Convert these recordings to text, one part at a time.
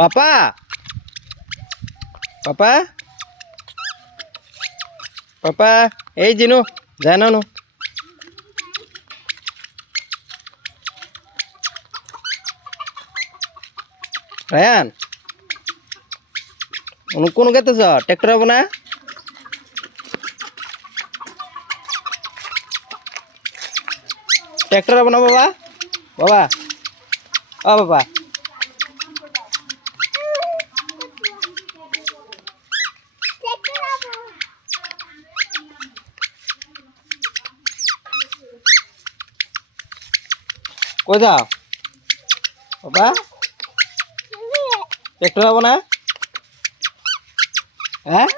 পাপা পাপা পাপা এই জিনু যায় না নু রায়ান কোন গেতেছ ট্রাক্টর হবো না ট্রাক্টর হবো না বাবা বাবা ও বাবা কই যাও বাবা ট্রাক্টর হবো না হ্যাঁ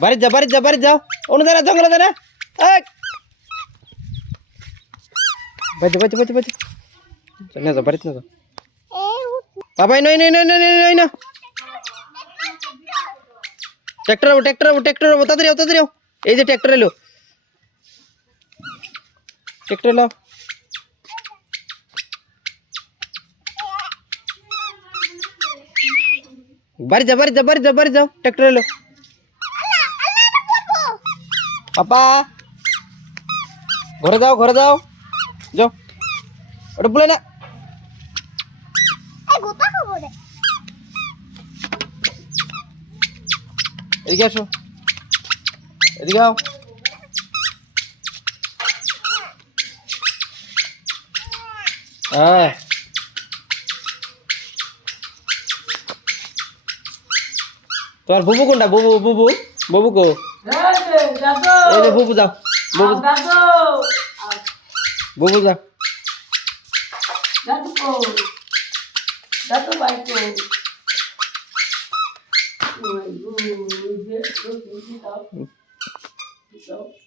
বাড়ি যাও অনু দাঁড়া জঙ্গলে দাঁড়া বাজে না যাও বাড়িতে না যাও বাবাই নই না ট্রাক্টর হবো তাড়াতাড়ি এই যে ট্রাক্টর এলো ট্রাক্টর এলো বাড়ি যাও ট্রাক্টর এলো পাপা ঘরে যাও যাও ওটা বলে না এদিকে আসো এদিকে আও হ্যাঁ তোমার বুবু কোনটা বুবু কো এই যে বুবু যাও বুবু যাও Então,